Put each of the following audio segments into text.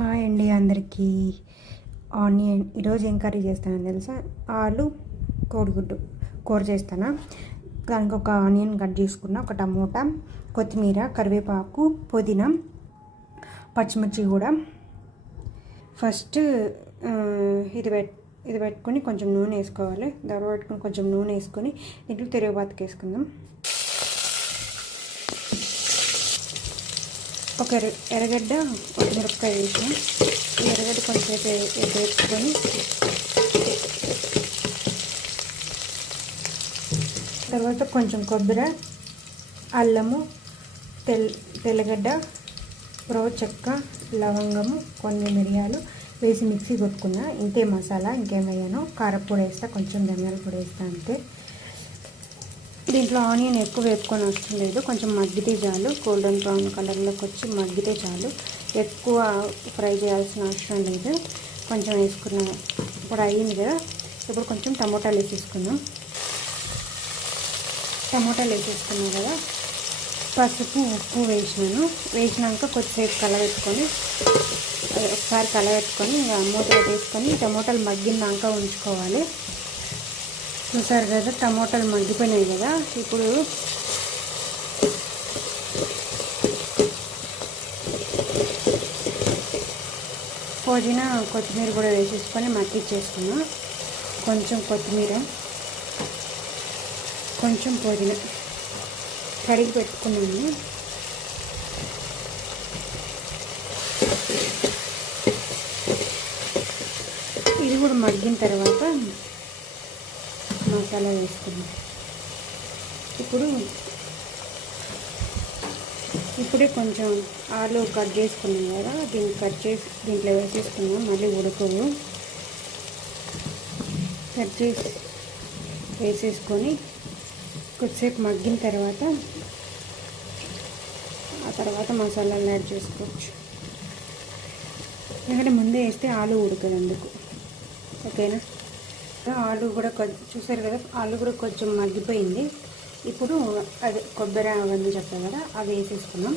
Hi అండి అందరికీ. Onion ఈరోజు ఏం కర్రీ చేస్తానో తెలుసా? ఆలు కోడిగుడ్డు కూర చేస్తాను. దానికి ఒక ఆనియన్ కట్ చేసుకున్న, ఒక టమోటా, కొత్తిమీర, కరివేపాకు, పుదీనా, పచ్చిమిర్చి కూడా. ఫస్ట్ ఇది పెట్టుకొని కొంచెం నూనె వేసుకోవాలి. దూర పెట్టుకొని కొంచెం నూనె వేసుకొని దీంట్లో తిరగబాతుకు వేసుకుందాం. ఒక ఎర్రగడ్డ, ఒక మిరపకాయ వేసిన. ఈ ఎర్రగడ్డ కొంచెం వేసుకొని తర్వాత కొంచెం కొబ్బరి, అల్లము, తెల్లగడ్డ, చెక్క, లవంగము, కొన్ని మిరియాలు వేసి మిక్సీ కొట్టుకున్నా. ఇంతే మసాలా, ఇంకేం వేయను. కారపొడి వేస్తా, కొంచెం ధనియాల పొడి వేస్తా, అంతే. దీంట్లో ఆనియన్ ఎక్కువ వేపుకొని అవసరం లేదు, కొంచెం మగ్గితే చాలు. గోల్డెన్ బ్రౌన్ కలర్లోకి వచ్చి మగ్గితే చాలు. ఎక్కువ ఫ్రై చేయాల్సిన అవసరం లేదు. కొంచెం వేసుకున్నాం, ఇప్పుడు అయ్యింది కదా. ఇప్పుడు కొంచెం టమోటాలు వేసేసుకున్నాం. టమోటాలు వేసేసుకున్నాం కదా. పసుపు, ఉప్పు వేసినాక కొద్దిసేపు కలబెట్టుకొని, ఒకసారి కలబెట్టుకొని మూత వేసుకొని టమోటాలు మగ్గినాక ఉంచుకోవాలి. చూసారు కదా, టమోటాలు మగ్గిపోయినాయి కదా. ఇప్పుడు పుదీనా, కొత్తిమీర కూడా వేసేసుకొని మగ్గిచ్చేసుకున్నాం. కొంచెం కొత్తిమీర, కొంచెం పుదీనా కడిగి పెట్టుకున్నాము. ఇది కూడా మగ్గిన తర్వాత మసాలా వేసుకున్నాం. ఇప్పుడే కొంచెం ఆలు కట్ చేసుకున్నాం కదా, దీన్ని కట్ చేసి దీంట్లో వేసేసుకున్నాం. మళ్ళీ ఉడకవు. కట్ చేసి వేసేసుకొని కొద్దిసేపు మగ్గిన తర్వాత ఆ తర్వాత మసాలాలు యాడ్ చేసుకోవచ్చు. ఎందుకంటే ముందే వేస్తే ఆలు ఉడకదు, అందుకు. ఓకేనా? ఆలు కూడా చూసారు కదా, ఆలు కూడా కొంచెం మగ్గిపోయింది. ఇప్పుడు అది కొబ్బరి అవన్నీ చెప్పాను కదా, అవి వేసేసుకున్నాం.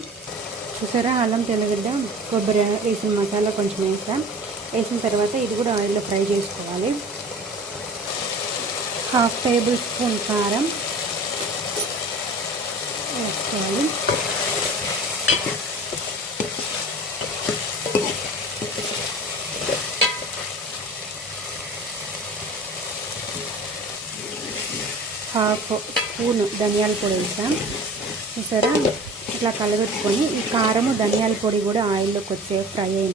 చూసారా, అల్లం, తెల్లగడ్డ, కొబ్బరి వేసిన మసాలా కొంచెం వేసిన తర్వాత ఇది కూడా ఆయిల్లో ఫ్రై చేసుకోవాలి. 1/2 టేబుల్ స్పూన్ కారం వేసుకోవాలి. హాఫ్ స్పూన్ ధనియాల పొడి వేసాం. చూసారా, ఇట్లా కలబెట్టుకొని ఈ కారము, ధనియాల పొడి కూడా ఆయిల్లో కొద్దిసేపు ఫ్రై అయింది.